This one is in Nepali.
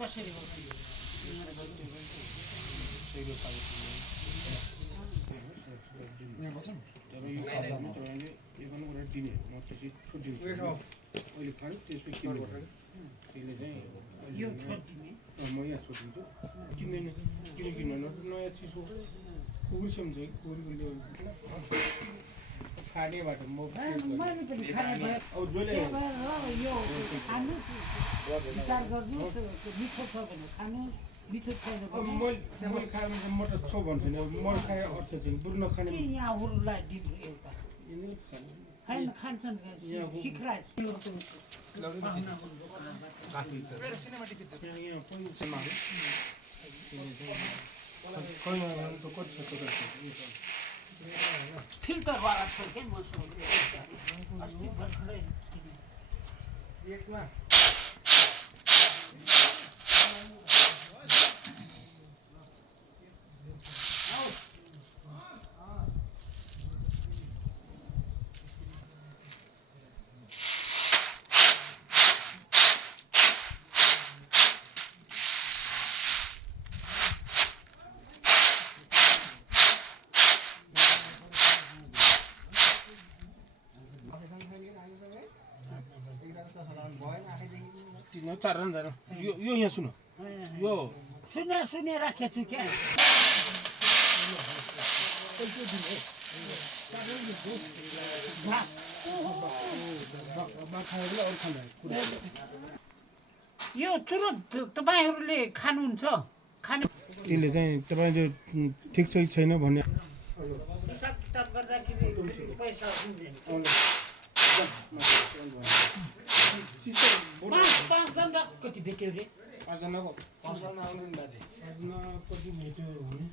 कसरी हो यो छोड्दिने म यहाँ छोडिदिन्छु किन्दैन किन नयाँ चिज हो खुर्सिम चाहिँ खुर्किँदै खानेबाट म मैले पनि खाने भयो अब जसले यो खानु विचार गर्नुहोस् मिठो छ भने खानुहोस् मिठो छैन अब भने मैले खानु म त छ भन्छु नि अब म खाए अर्थ छैन बरु नखाने के यहाँहरूलाई दिनु एउटा खान खान्छन् सिक्राज फिल्टरवाला छ क्या मसँग अस्ति भर्खरै चारजना जानु यो यहाँ सुन यो सुने राखेको छु क्या यो तुरन्त तपाईँहरूले खानुहुन्छ खानु त्यसले चाहिँ तपाईँले ठिक छ कि छैन भन्ने हिसाब किताब गर्दाखेरि पैसा दिँदैन पाँच दण्ड कति भेट्यो रे पाँचजनाको पाँचजना आउनु नि बाजे पाँचजना कति भेट्यो भने